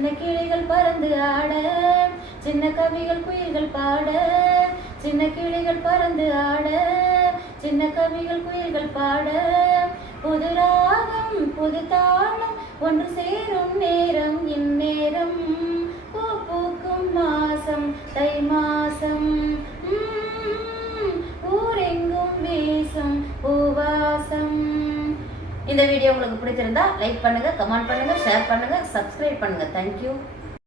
சின்ன கிளிகள் பறந்து ஆட, சின்ன கவிகள் குயில்கள் பாட, சின்ன கிளிகள் பறந்து ஆட, சின்ன கவிகள் குயில்கள் பாட, புது ராகம் புது தாளம் ஒன்று சேரும் நேரம் இந்நேரம், பூ பூக்கும் மாசம் தை மாசம், ஊரெங்கும் வீசும் பூவாசம். இந்த வீடியோ உங்களுக்கு பிடிச்சிருந்தா லைக் பண்ணுங்க, கமெண்ட் பண்ணுங்க, ஷேர் பண்ணுங்க, சப்ஸ்கிரைப் பண்ணுங்க. தேங்க்யூ.